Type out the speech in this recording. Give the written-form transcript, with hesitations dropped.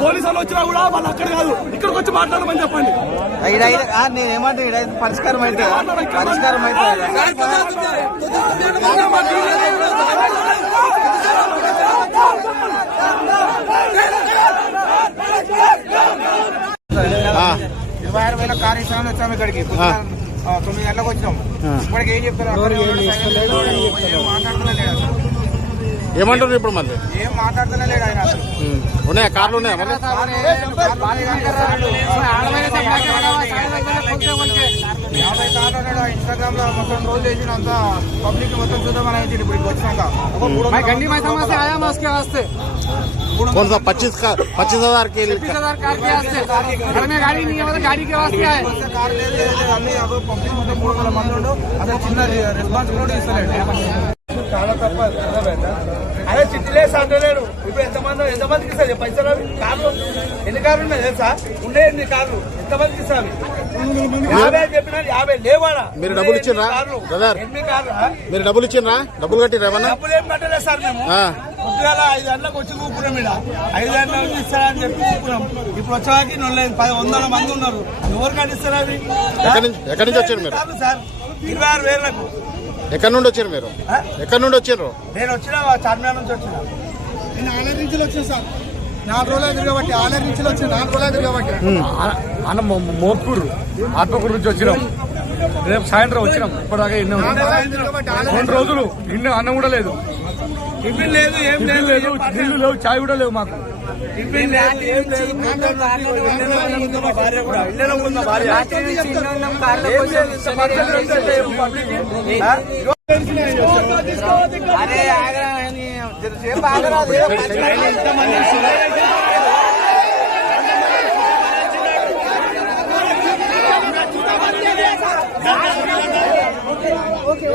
పోలీసులు వచ్చినా కూడా వాళ్ళు అక్కడ కాదు ఇక్కడికి వచ్చి మాట్లాడమని చెప్పండి. నేనేమంటే పరిష్కారం అయితే పరిష్కారం అయితే కార్యక్రమాలు వచ్చాము ఇక్కడికి 9 గంటలకు వచ్చినాం. ఇప్పటికి ఏం చెప్తారు ఏమంటారు ఇప్పుడు మళ్ళీ ఏం మాట్లాడుతూనే లేడు ఆయన. ఉన్నాయా కార్లు ఉన్నాయా? 50 కార్లు ఉన్నాడు. ఇన్స్టాగ్రామ్ లో మొత్తం రోజు వేసిన అంత పబ్లిక్ మొత్తం చూద్దామని అయితే ఇప్పుడు వచ్చినాక गंडी में समस्या आया मैं उसके वास्ते कौन सा 25,000 के लिए 25,000 कार के वास्ते घर में गाड़ी नहीं है मतलब गाड़ी के वास्ते आए कार ले ले అన్ని అదో పబ్లిక్ మొత్తం 300 మంది ఉండు అసలు చిన్న రెస్పాన్స్ కూడా ఇస్తలేడు. చాలా తప్ప అదే చిట్టిలే సాధలేడు. ఇప్పుడు ఎంతమందికి ఇస్తారు పైసలు? కార్లు ఎన్ని కార్లు ఉన్నాయి తెలుసా? ఉండే ఎన్ని కార్లు ఎంతమందికి ఇస్తారు? 50 చెప్పినా 50 లేవాడా? మీరు డబ్బులు ఇచ్చిండ్రా బ్రదర్? ఎన్ని కార్లు మీరు డబ్బులు ఇచ్చిండ్రా? డబ్బులు కట్టిరా? డబ్బులు ఏం కట్టలేదు సార్. మేము పొద్దుగాల 5 గంటలకు వచ్చి కూపురం ఇక్కడ 5 గంటల నుంచి ఇస్తారని చెప్పి కూపురం. ఇప్పుడు వచ్చాకి 100 మంది ఉన్నారు. ఎవరు కట్టిస్తారు అవి? ఎక్కడి నుంచి వచ్చారు మీరు? సార్ 26,000లకు. ఎక్కడి నుండి వచ్చారు మీరు? ఎక్కడి నుండి వచ్చారు? నేను వచ్చిన చార్మినార్ నుంచి వచ్చిన. నేను ఆలయ నుంచి వచ్చాను సార్. 4 రోజులు తిరగబట్టి ఆలయ నుంచి వచ్చిన 4 రోజులు తిరగబట్టి అన్న మోత్కూరు ఆత్మకూరు నుంచి వచ్చినాం. రేపు సాయంత్రం వచ్చినాం. ఇప్పటిదాకా 2 రోజులు ఇన్ని అన్నం కూడా లేదు, టిఫిన్ లేదు, ఏం లేదు, నీళ్లు లేవు, చాయ్ కూడా లేవు మాకు. టిఫిన్ లేదు, ఏం లేదు. అరే ఆగరా సేపు ఆగరా. ఓకే